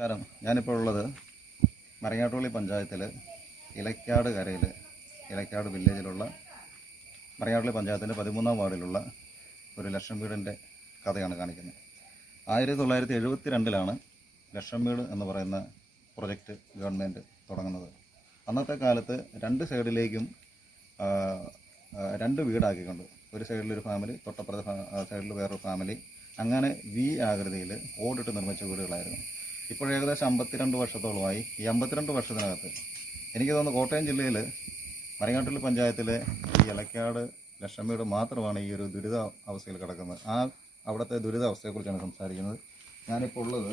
നമസ്കാരം. ഞാനിപ്പോൾ ഉള്ളത് മരങ്ങാട്ടുപള്ളി പഞ്ചായത്തിൽ ഇലക്കാട് കരയിൽ ഇലക്കാട് വില്ലേജിലുള്ള മരങ്ങാട്ടുപള്ളി പഞ്ചായത്തിൻ്റെ 13-ാം വാർഡിലുള്ള ഒരു ലക്ഷം വീടിൻ്റെ കഥയാണ് കാണിക്കുന്നത്. 1972 ലക്ഷം വീട് എന്ന് പറയുന്ന പ്രൊജക്റ്റ് ഗവൺമെൻറ് തുടങ്ങുന്നത്. അന്നത്തെ കാലത്ത് രണ്ട് സൈഡിലേക്കും രണ്ട് വീടാക്കിക്കൊണ്ട് ഒരു സൈഡിലൊരു ഫാമിലി, തൊട്ടപ്പുറത്തെ സൈഡിൽ വേറൊരു ഫാമിലി, അങ്ങനെ വി ആകൃതിയിൽ ഓടിട്ട് നിർമ്മിച്ച വീടുകളായിരുന്നു. ഇപ്പോൾ ഏകദേശം 52 വർഷത്തോളമായി. ഈ 52 വർഷത്തിനകത്ത് എനിക്ക് തോന്നുന്നു കോട്ടയം ജില്ലയിൽ മരങ്ങാട്ടുപള്ളി പഞ്ചായത്തിലെ ഈ ഇലക്കാട് ലക്ഷം വീട് മാത്രമാണ് ഈ ഒരു ദുരിത അവസ്ഥയിൽ കിടക്കുന്നത്. അവിടുത്തെ ദുരിതാവസ്ഥയെക്കുറിച്ചാണ് സംസാരിക്കുന്നത്. ഞാനിപ്പോൾ ഉള്ളത്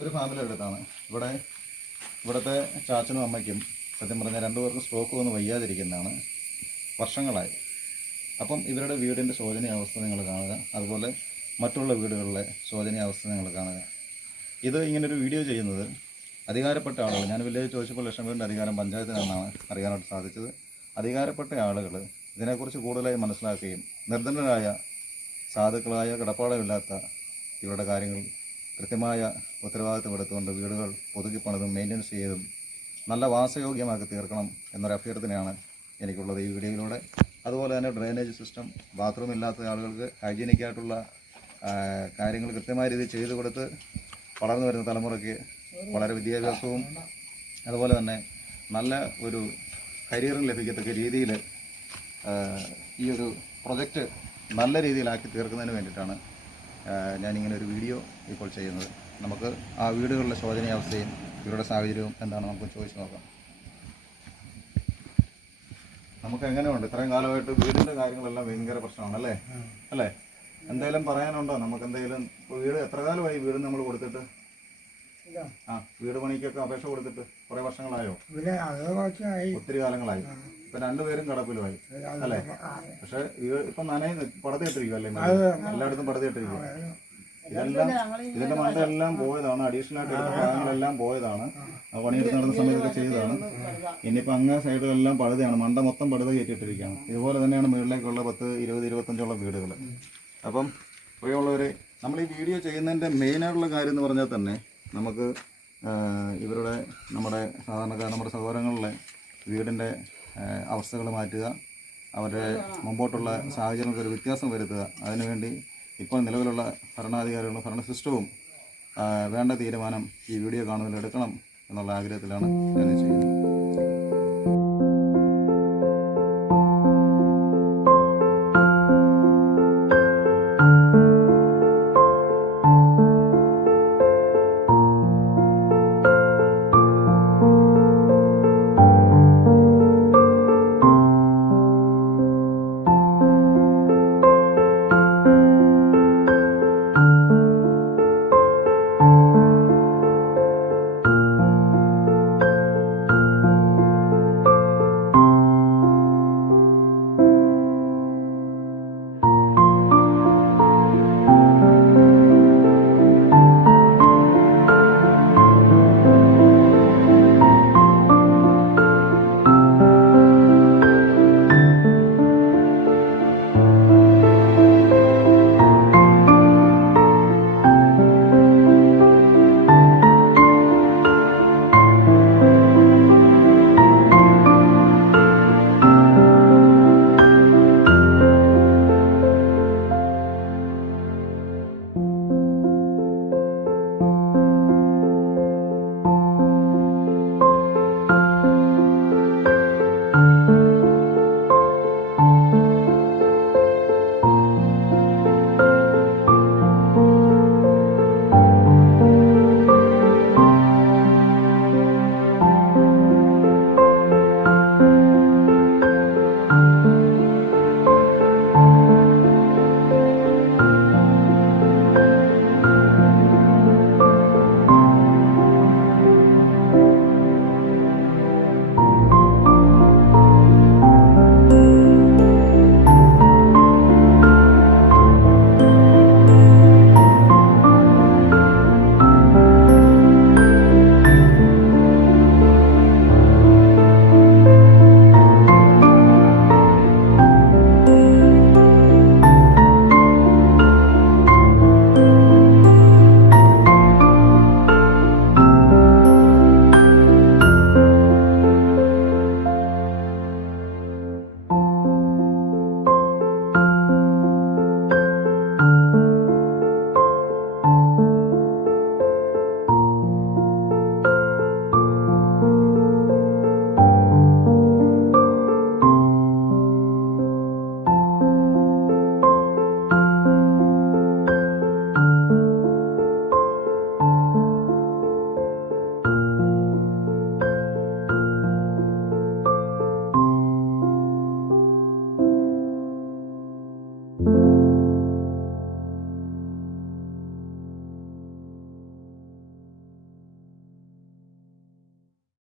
ഒരു ഫാമിലിയുടെ അടുത്താണ്. ഇവിടുത്തെ ചാച്ചനും അമ്മയ്ക്കും സത്യം പറഞ്ഞാൽ രണ്ടുപേർക്കും സ്ട്രോക്ക് വന്ന് വയ്യാതിരിക്കുന്നതാണ് വർഷങ്ങളായി. അപ്പം ഇവരുടെ വീടിൻ്റെ ശോചനീയാവസ്ഥ നിങ്ങൾ കാണുക, അതുപോലെ മറ്റുള്ള വീടുകളിലെ ശോചനീയാവസ്ഥ നിങ്ങൾ കാണുക. ഇത് ഇങ്ങനൊരു വീഡിയോ ചെയ്യുന്നത് അധികാരപ്പെട്ട ആളുകൾ, ഞാൻ വില്ലേജ് ചോദിച്ചപ്പോൾ ലക്ഷം വീടിൻ്റെ അധികാരം പഞ്ചായത്തിനാണെന്നാണ് അറിയാനായിട്ട് സാധിച്ചത്. അധികാരപ്പെട്ട ആളുകൾ ഇതിനെക്കുറിച്ച് കൂടുതലായി മനസ്സിലാക്കുകയും നിർധനരായ സാധുക്കളായ കിടപ്പാടമില്ലാത്ത ഇവരുടെ കാര്യങ്ങൾ കൃത്യമായ ഉത്തരവാദിത്വം എടുത്തുകൊണ്ട് വീടുകൾ പുതുക്കിപ്പണിതും മെയിൻ്റെനൻസ് ചെയ്തും നല്ല വാസയോഗ്യമാക്കി തീർക്കണം എന്നൊരു അഭ്യർത്ഥനയാണ് എനിക്കുള്ളത് ഈ വീഡിയോയിലൂടെ. അതുപോലെ തന്നെ ഡ്രെയിനേജ് സിസ്റ്റം, ബാത്റൂം ഇല്ലാത്ത ആളുകൾക്ക് ഹൈജീനിക്കായിട്ടുള്ള കാര്യങ്ങൾ കൃത്യമായ രീതിയിൽ ചെയ്തു കൊടുത്ത് വളർന്നു വരുന്ന തലമുറയ്ക്ക് വളരെ വിദ്യാഭ്യാസവും അതുപോലെ തന്നെ നല്ല ഒരു കരിയറും ലഭിക്കത്തക്ക രീതിയിൽ ഈ ഒരു പ്രൊജക്റ്റ് നല്ല രീതിയിലാക്കി തീർക്കുന്നതിന് വേണ്ടിയിട്ടാണ് ഞാനിങ്ങനെ ഒരു വീഡിയോ ഇപ്പോൾ ചെയ്യുന്നത്. നമുക്ക് ആ വീടുകളിലെ ശോചനീയാവസ്ഥയും ഇവരുടെ സാഹചര്യവും എന്താണ് നമുക്ക് ചോദിച്ചു നോക്കാം. നമുക്ക് എങ്ങനെയുണ്ട്? ഇത്രയും കാലമായിട്ട് വീടിൻ്റെ കാര്യങ്ങളെല്ലാം ഭയങ്കര പ്രശ്നമാണ് അല്ലേ? എന്തെങ്കിലും പറയാനുണ്ടോ? നമുക്ക് എന്തെങ്കിലും വീട് എത്ര കാലമായി വീട് നമ്മൾ കൊടുത്തിട്ട്? വീട് പണിക്കൊക്കെ അപേക്ഷ കൊടുത്തിട്ട് കുറേ വർഷങ്ങളായോ? ഒത്തിരി കാലങ്ങളായി. ഇപ്പം രണ്ടുപേരും കിടപ്പിലുമായി അല്ലേ? പക്ഷെ ഇപ്പം പടുതിയിട്ടിരിക്കും അല്ലേ? എല്ലായിടത്തും പടുതിയിട്ടിരിക്കും. ഇതിന്റെ മണ്ടെല്ലാം പോയതാണ്. അഡീഷണൽ ആയിട്ട് എടുത്ത ഭാഗങ്ങളെല്ലാം പോയതാണ്. പണിയെടുത്ത് നടന്ന സമയത്തൊക്കെ ചെയ്തതാണ്. ഇനിയിപ്പോൾ അങ്ങേ സൈഡിലെല്ലാം പടുതയാണ്. മണ്ട മൊത്തം പടുത കയറ്റിയിട്ടിരിക്കുകയാണ്. ഇതുപോലെ തന്നെയാണ് മുകളിലേക്കുള്ള 10, 20, 25 വീടുകൾ. അപ്പം പ്രിയമുള്ളവരെ, നമ്മൾ ഈ വീഡിയോ ചെയ്യുന്നതിൻ്റെ മെയിനായിട്ടുള്ള കാര്യം എന്ന് പറഞ്ഞാൽ തന്നെ നമുക്ക് നമ്മുടെ സഹോദരങ്ങളിലെ വീടിൻ്റെ അവസ്ഥകൾ മാറ്റുക, അവരുടെ മുമ്പോട്ടുള്ള സാഹചര്യങ്ങൾക്ക് ഒരു വ്യത്യാസം വരുത്തുക. അതിനുവേണ്ടി ഇപ്പോൾ നിലവിലുള്ള ഭരണാധികാരികളും ഭരണ സിസ്റ്റവും വേണ്ട തീരുമാനം ഈ വീഡിയോ കാണുന്നതിൽ എടുക്കണം എന്നുള്ള ആഗ്രഹത്തിലാണ് ഞാൻ ചെയ്യുന്നത്.